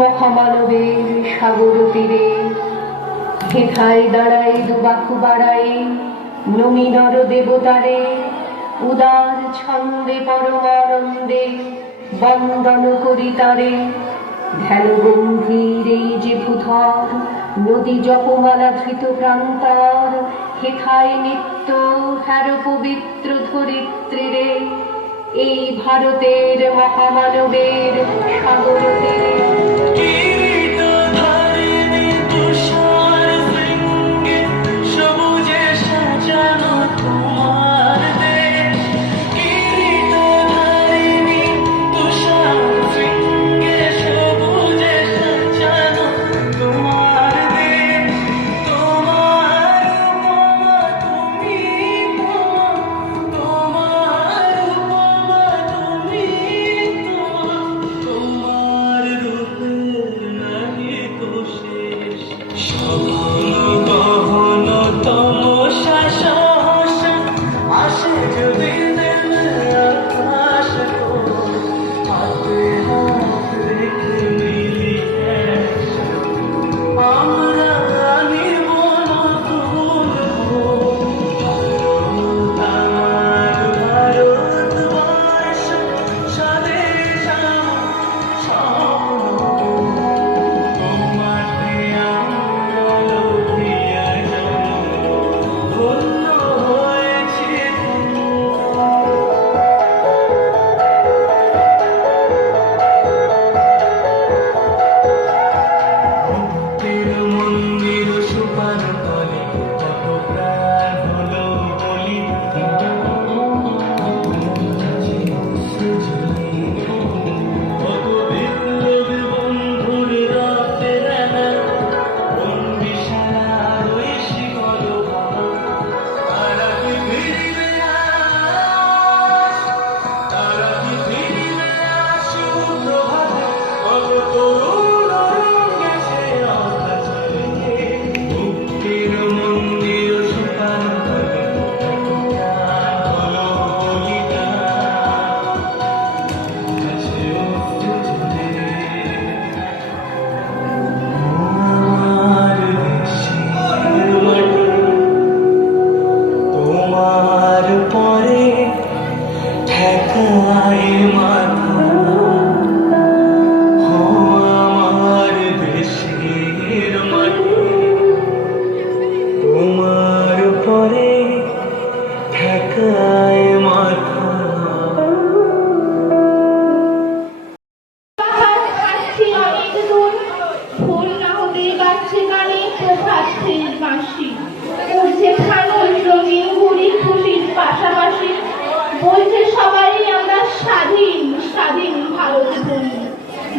মহামানবের সাগর তীরে হেথায় দাঁড়ায় দুবাহু বাড়ায় নমিনর দেবতারে উদার ছন্দে পরমানন্দে বন্দন করি তারে। ধ্যান গম্ভীর এই যে ভূধর নদী জপমালা ধৃত প্রান্তর হেথায় নিত্য হ্যার পবিত্র ধরিত্রীরে এই ভারতের মহামানবের সাগর তীরে।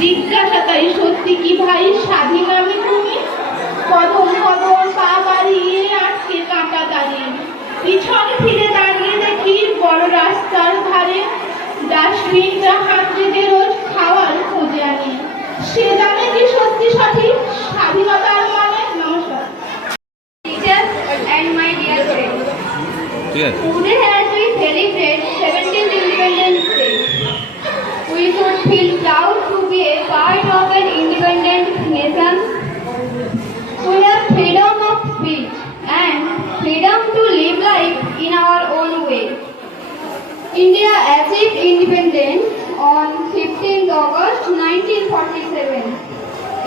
জিজ্ঞাসা তাই সত্যি কি ভাই স্বাধীন আমি তুমি? কদম কদম পা বাড়িয়ে আটকে কাঁটা দাঁড়িয়ে, পিছন ফিরে দাঁড়িয়ে দেখি বড় রাস্তার ধারে ডাস্টবিনটা হাতে যে রোজ খাওয়ার খোঁজে আনি। সে জানে কি সত্যি সঠিক স্বাধীনতার মানে? নমস্কার। Teachers and my dear friends, today as we celebrate 17th Independence Day, we should feel proud to be a part of an independent nation. We have freedom of speech and freedom to live life in our own way. India achieved independence on 15th August 1947.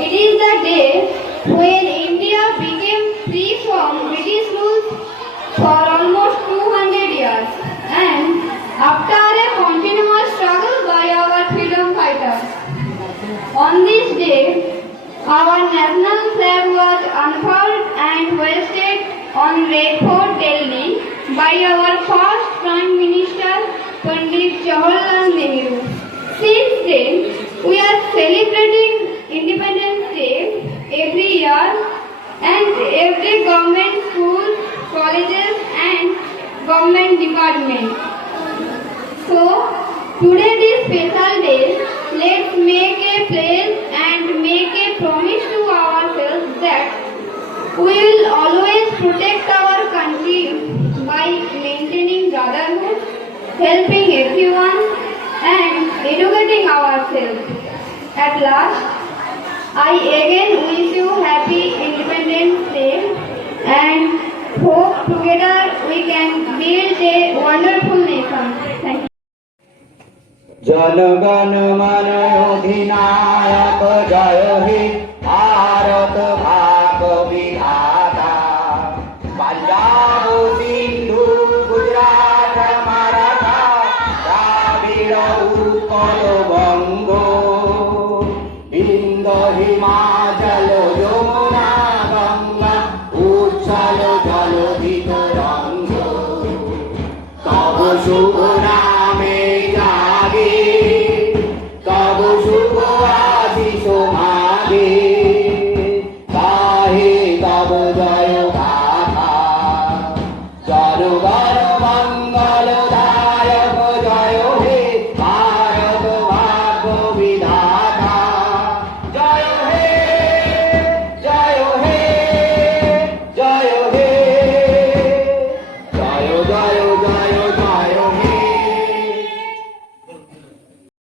It is the day when India became free from British rule for almost 200 years and after a continuous struggle by our freedom fighters. On this day, our national flag was unfurled and hoisted on Red Fort, Delhi by our first Prime Minister Pandit Jawaharlal Nehru. Since then, we are celebrating Independence Day every year and every government school, colleges and government department. So, today this special day, let's make a pledge and make a promise to ourselves that we will always protect our country by maintaining brotherhood, helping everyone and educating ourselves. At last, I again wish you happy Independence Day and hope together we can build a wonderful nation. Thank you. जनगण मन अधिनायक जय हे